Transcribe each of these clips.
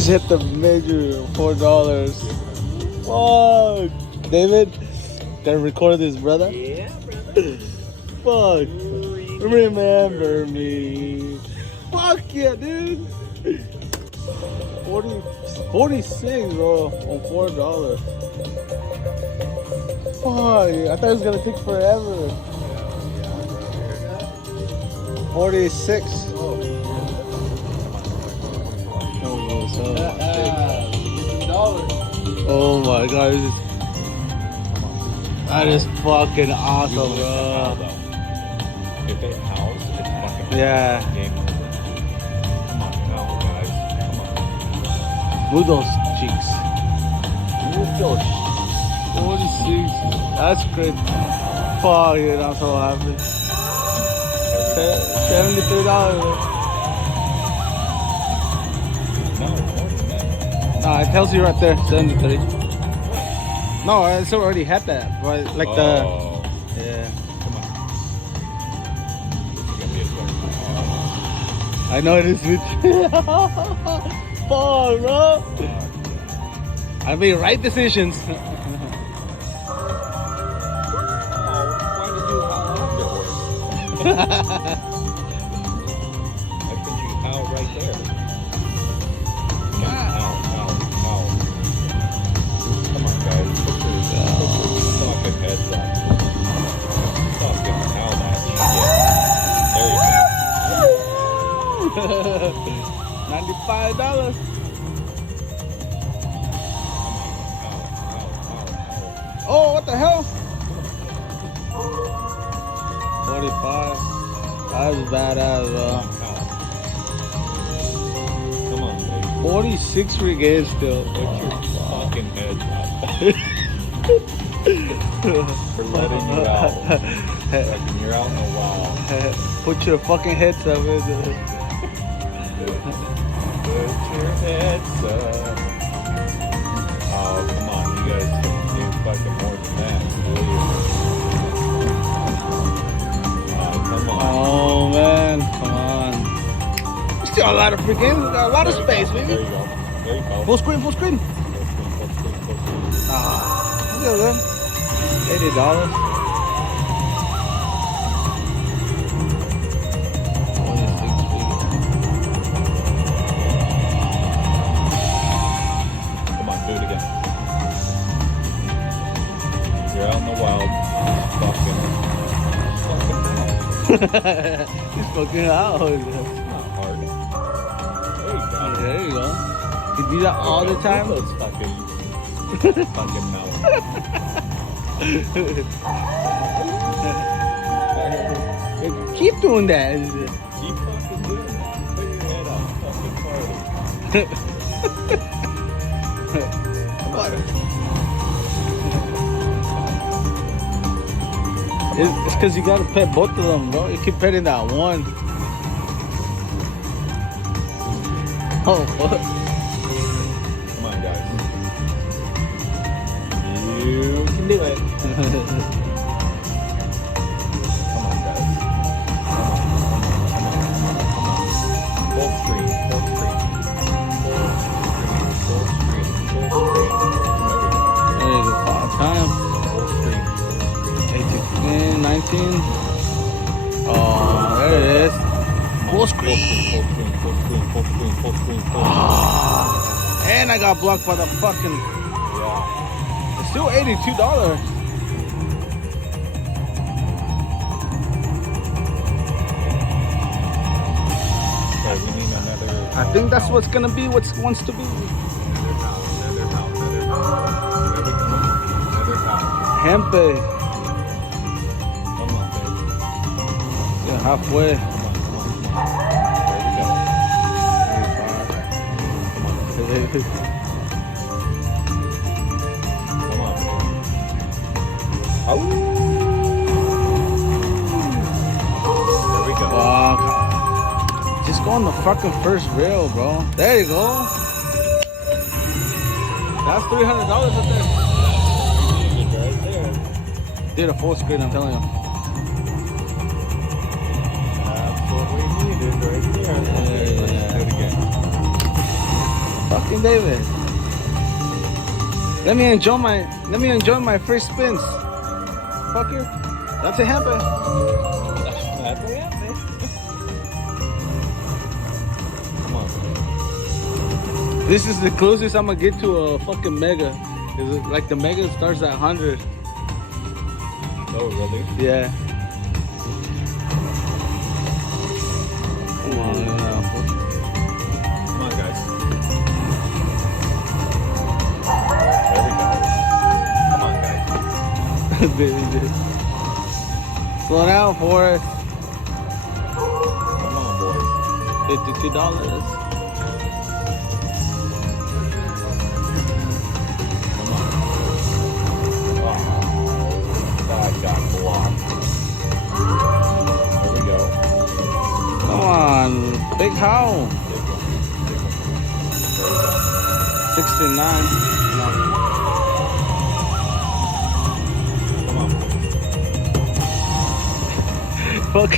just hit the major $4. Fuck. David, gotta record this, brother. Yeah, brother. Fuck. Remember me. Fuck yeah, dude. 46, bro, on $4. Fuck, I thought it was gonna take forever. 46. Oh my god. That is fucking awesome, bro. If it howls, it's fucking Yeah. game over. Come on, no, guys. Come on. Move those cheeks. Move those 46. That's great. Fuck, dude, I'm so happy. $73. No, more than that. No, it tells you right there, 73. No, it's already had that, but like Oh, yeah. come on. It's gonna be a I know it is with Fuck, bro. I made right decisions. Why did you howl afterwards? I put you out right there. Ow. Come on, guys. Put your fucking heads up. Stop getting out that shit. There you go. $95. Oh, what the hell? 45. That was badass, bro. Come on, baby. 46 free games still. Put your fucking heads up. For letting you out. Fucking, you're out in the wild. Put your fucking heads up. Put your heads up. Oh, come on, you guys can do fucking more than that, will you? Oh, come on. Oh man, come on. Still a lot of free games. We got a lot of space, There baby. you go. There you go. Full screen. Full screen. Ah, still good. $80. Come on, do it again. You're out in the wild. He's fucking out. It's not hard. There you go. There you go. You do that all the time? Those fucking mouth. Keep doing that. Keep fucking doing that. Put your head up. Fucking party. It's because you gotta pet both of them, bro. You keep petting that one. Oh, fuck. Come on, guys. You can do it. Come on, guys. Come on. Full screen. There you go. Time. Full screen. 18, 19. Oh, there it is. Full screen. Full screen. And I got blocked by the fucking. Yeah. It's still $82. Okay, we need another. I think that's what's gonna be what it wants to be. Another house. Hempe. Come on, baby. Yeah, halfway. Come on. There we go. Come on, baby. Oh. There we go. Just go on the fucking first rail, bro. There you go. That's $300 up there. Right there. Did a full screen, I'm telling you. That's what we needed right there. Okay, let's do it again. Fucking David. Let me enjoy my free spins. Fucker. That's a happy. That's a happy. Come on. This is the closest I'm gonna get to a fucking mega. Like the mega starts at 100. Oh, really? Yeah. Come on now. Come on, guys. There we go. Come on, guys. Dude. Slow down for it. Come on, boys. $52. Come on. Oh, that got blocked. There we go. Come on, big how? Big one. Big one. 69. No. Come on. Fuck.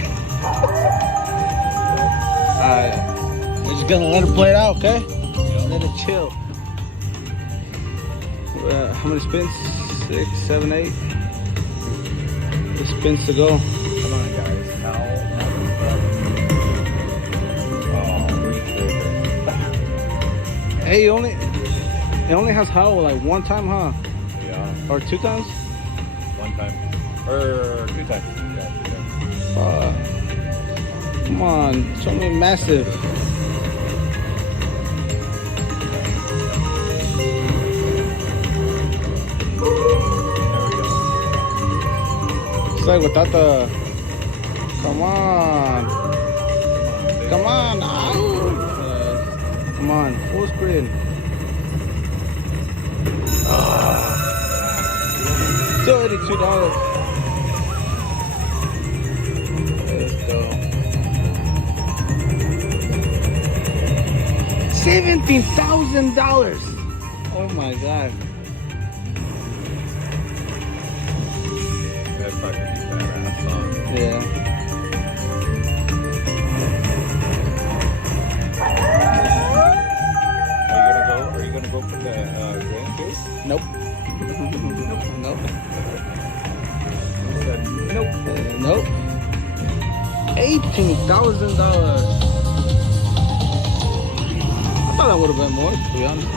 Alright. We're just gonna let it play it out, okay? Let it chill. How many spins? 6, 7, 8. The spins to go. Come on, guys. How? Hey, it only has how like one time, huh? Yeah. Or 2 times? One time. Or 2 times. Yeah, 2 times. Come on, show me massive. There we go. It's like without the. Come on. Come on. Ow. Come on. Full screen. Still $82. Let's go. $17,000. Oh my god. That's fucking badass song. Yeah. Are you gonna go for the grand case? Nope. Nope. You said nope. Nope. $18,000. I thought that would have been more, to be honest.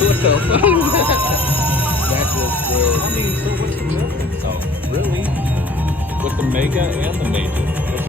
What the fuck? That's just weird. I mean, so what's the difference? Oh, really? With the mega and the major.